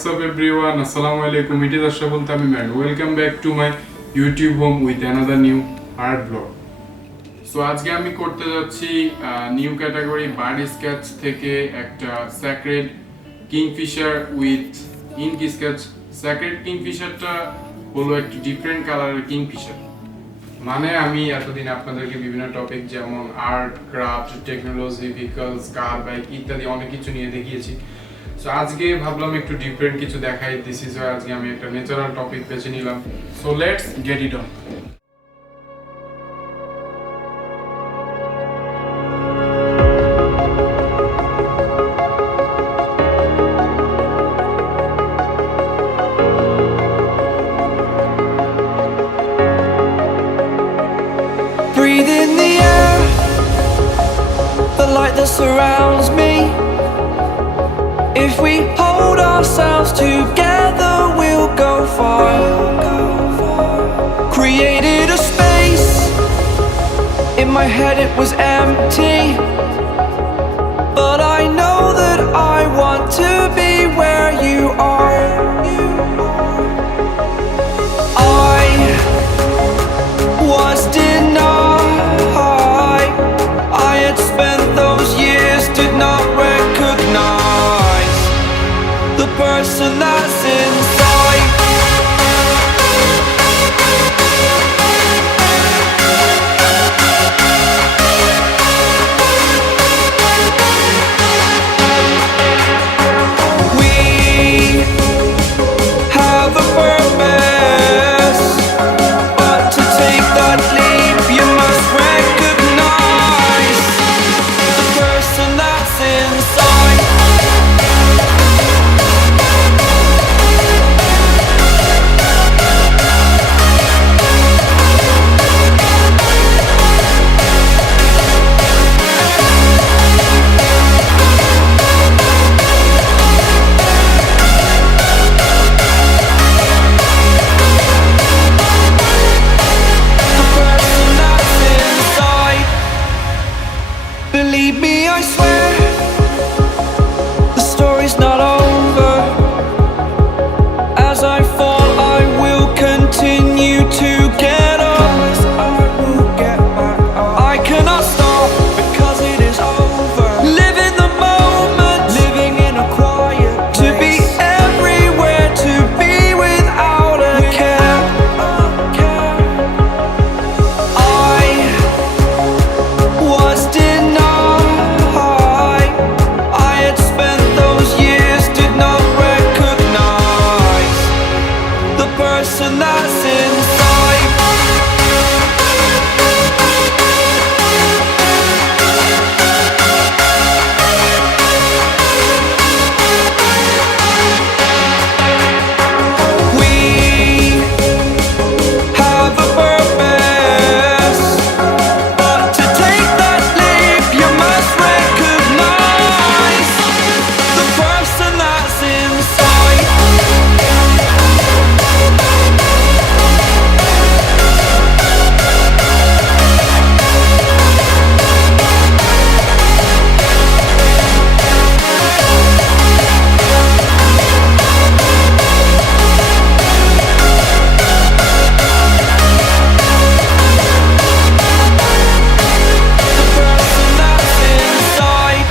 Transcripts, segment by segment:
What's up everyone? Assalamu alaikum. It is Ashraful Tamim and welcome back to my YouTube home with another new art vlog. So আজকে আমি করতে যাচ্ছি new category bird sketch থেকে একটা sacred kingfisher with ink sketch. Sacred কিংফিশারটা হলো একটি different কালারের কিংফিশার। মানে আমি এতদিন আপনাদেরকে বিভিন্ন টপিক যেমন আর্ট, ক্রাফট, টেকনোলজি, ভেহিকলস, কার, বাইক ইত্যাদি অনেক কিছু নিয়ে দেখিয়েছি। সো আজকে ভাবলাম একটু ডিফারেন্ট কিছু দেখাই। দিস ইজ ওয়াই আজকে আমি একটা ন্যাচারাল টপিক বেছে নিলাম। So let's get it on. Breathe in the air, the light that surrounds me. If we hold ourselves together, we'll go far. Created a space, in my head it was empty, but I know that I want to be where you are. I was denied. I had spent those years, did not recognize the person that's inside. We have a purpose, but to take that leap you must recognize the person that's inside. Believe me, I swear, the story's not over. As I fall, I will continue to get up. I cannot stop because it is over. Live in the moment, living in a quiet place. To be everywhere, to be without a care. I was denied. I had spent those years, did not recognize the person that's inside. We have a purpose, but to take that leap you must recognize the person that's inside. The person that's inside.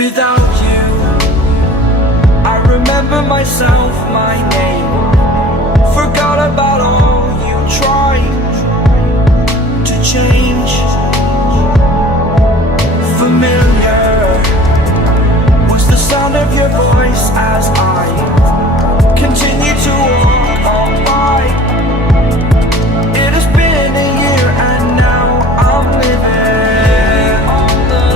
Without you, I remember myself, my name. Forgot about all you tried to change. Familiar was the sound of your voice as I continue to walk on by. It has been a year and now I'm living on the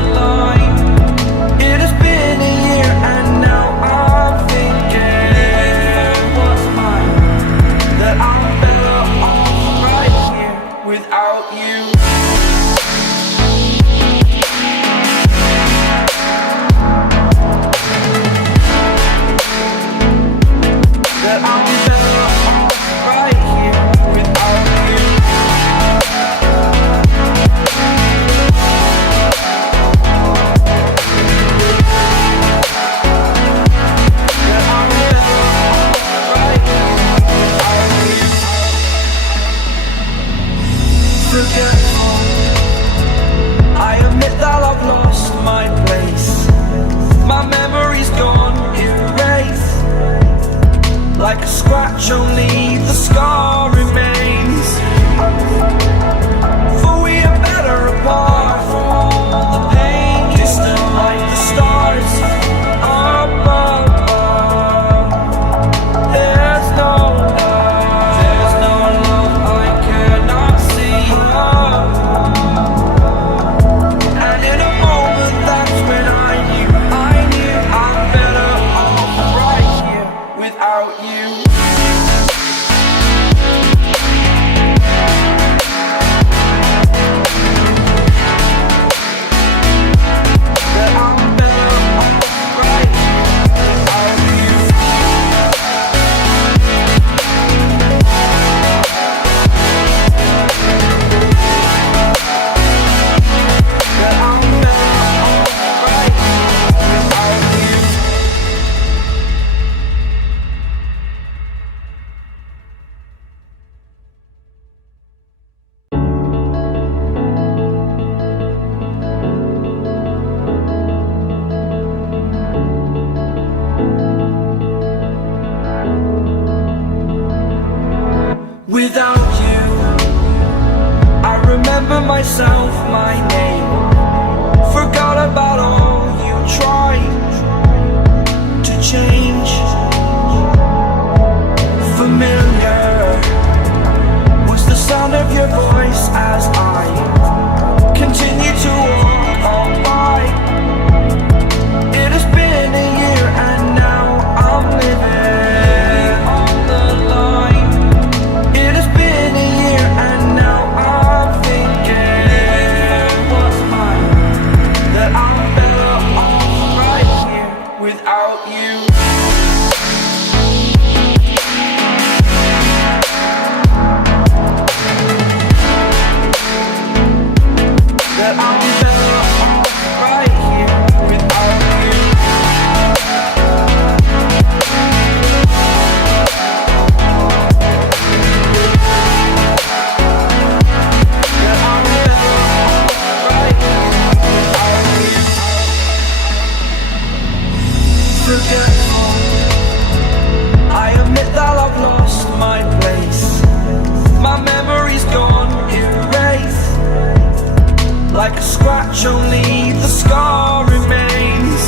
scratch, only the scar remains.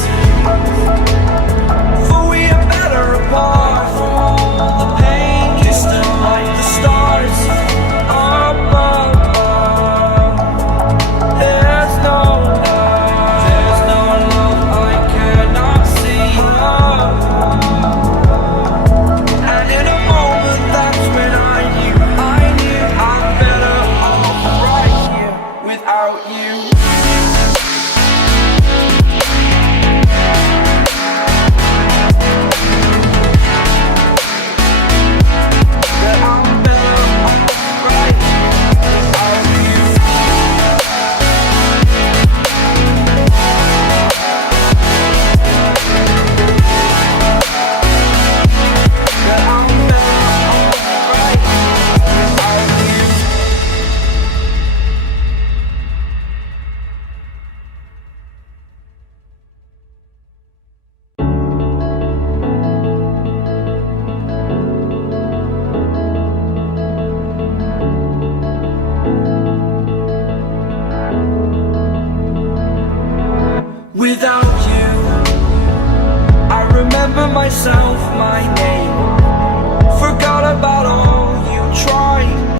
For we are better apart from all the pain. Distant like the stars above. There's no love I cannot see. And in a moment, that's when I knew I'm better off right here without you. That I'm better off right without you. That I'm better off right without you. Without you, I remember myself, my name.